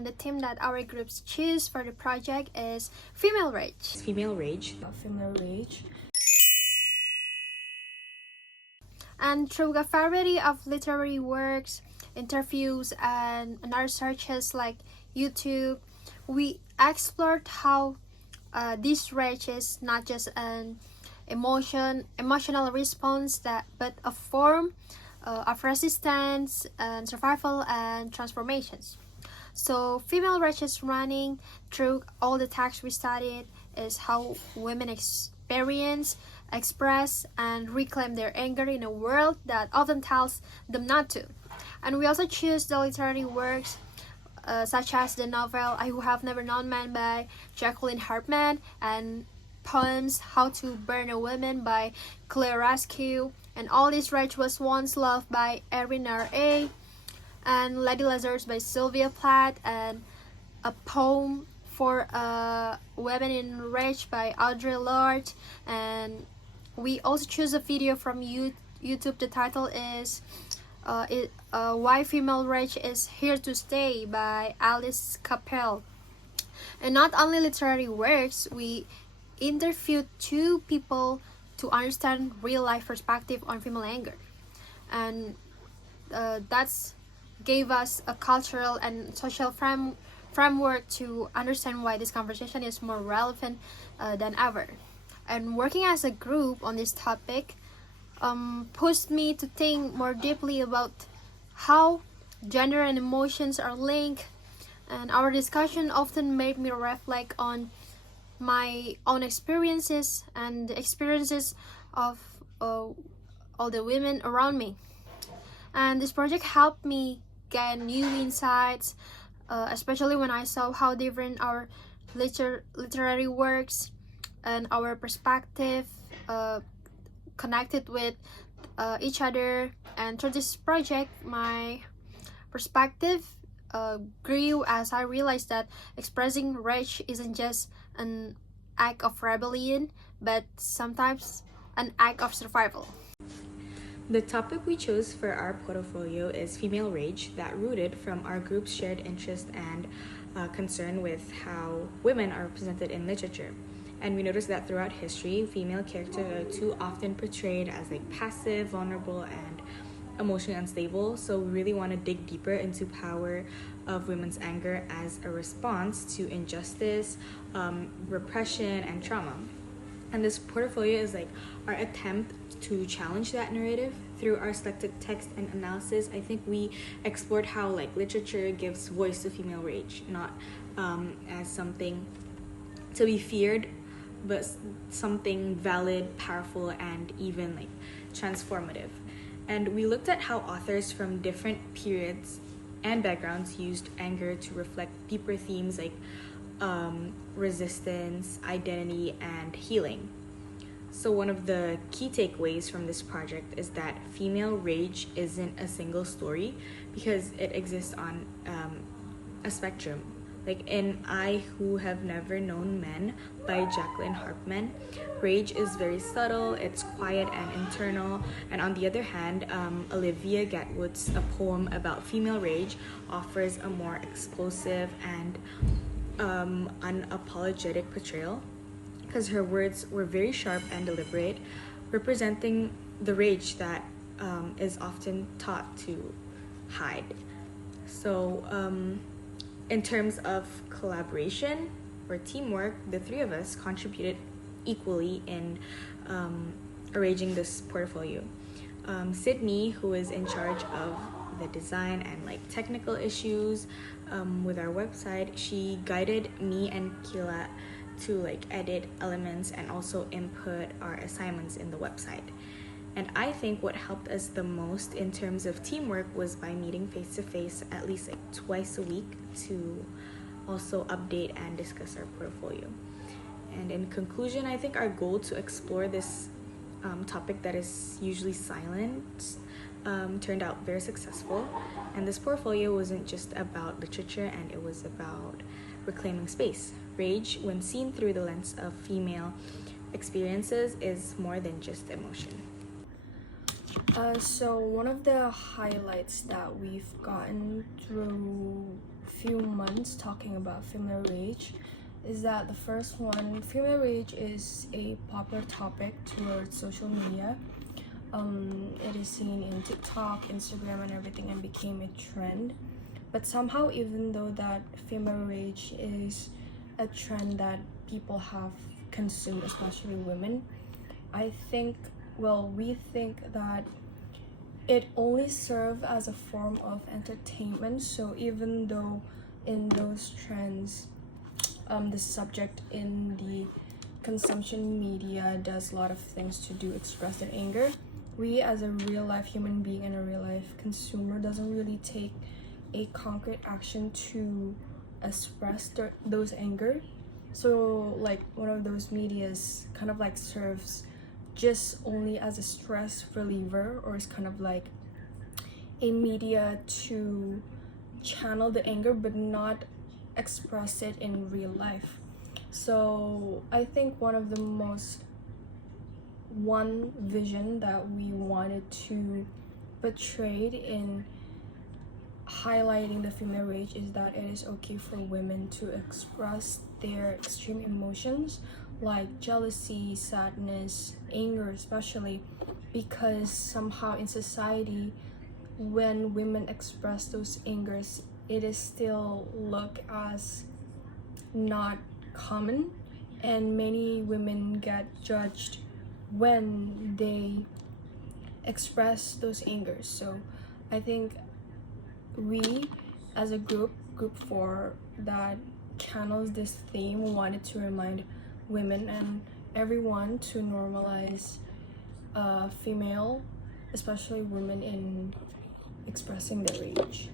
And the theme that our groups choose for the project is Female Rage. Female Rage. Female Rage. And through a variety of literary works, interviews, and other searches like YouTube, we explored how this rage is not just an emotional response but a form of resistance and survival and transformations. So female rage is running through all the texts we studied is how women experience, express, and reclaim their anger in a world that often tells them not to. And we also choose the literary works such as the novel I Who Have Never Known Man by Jacqueline Hartman, and poems How to Burn a Woman by Claire Askew, and All This Rage Was Once Love by Erin R.A., and Lady Lazarus by Sylvia Plath, and a poem for Women in Rage by Audre Lorde. And we also choose a video from YouTube. The title is Why Female Rage is Here to Stay by Alice Capel. And not only literary works, we interviewed two people to understand real life perspective on female anger, and that's gave us a cultural and social framework to understand why this conversation is more relevant than ever. And working as a group on this topic pushed me to think more deeply about how gender and emotions are linked, and our discussion often made me reflect on my own experiences and the experiences of all the women around me. And this project helped me gain new insights, especially when I saw how different our literary works and our perspective connected with each other. And through this project, my perspective grew as I realized that expressing rage isn't just an act of rebellion, but sometimes an act of survival. The topic we chose for our portfolio is Female Rage, that rooted from our group's shared interest and concern with how women are represented in literature. And we noticed that throughout history, female characters are too often portrayed as passive, vulnerable, and emotionally unstable. So we really want to dig deeper into power of women's anger as a response to injustice, repression, and trauma. And this portfolio is our attempt to challenge that narrative. Through our selected text and analysis, I think we explored how literature gives voice to female rage, not as something to be feared, but something valid, powerful, and even transformative. And we looked at how authors from different periods and backgrounds used anger to reflect deeper themes like resistance, identity, and healing. So one of the key takeaways from this project is that female rage isn't a single story because it exists on a spectrum. In I Who Have Never Known Men by Jacqueline Hartman, rage is very subtle, it's quiet and internal. And on the other hand, Olivia Gatwood's A Poem About Female Rage offers a more explosive and unapologetic portrayal, because her words were very sharp and deliberate, representing the rage that is often taught to hide. So in terms of collaboration or teamwork, the three of us contributed equally in arranging this portfolio. Sydney, who is in charge of the design and technical issues with our website, she guided me and Kila to edit elements and also input our assignments in the website. And I think what helped us the most in terms of teamwork was by meeting face to face at least twice a week to also update and discuss our portfolio. And in conclusion, I think our goal to explore this topic that is usually silent turned out very successful. And this portfolio wasn't just about literature, and it was about reclaiming space. Rage, when seen through the lens of female experiences, is more than just emotion. So one of the highlights that we've gotten through few months talking about female rage is that the first one, female rage is a popular topic towards social media. It is seen in TikTok, Instagram, and everything, and became a trend. But somehow, even though that female rage is a trend that people have consumed, especially women, I think, well, we think that it only serves as a form of entertainment. So even though in those trends, the subject in the consumption media does a lot of things to do express their anger, we as a real life human being and a real life consumer doesn't really take a concrete action to express those anger. So like one of those medias kind of like serves just only as a stress reliever, or it's kind of like a media to channel the anger but not express it in real life. So I think one vision that we wanted to portray in highlighting the female rage is that it is okay for women to express their extreme emotions like jealousy, sadness, anger, especially because somehow in society, when women express those angers, it is still looked as not common, and many women get judged when they express those angers. So I think we as a group 4 that channels this theme wanted to remind women and everyone to normalize female, especially women, in expressing their rage.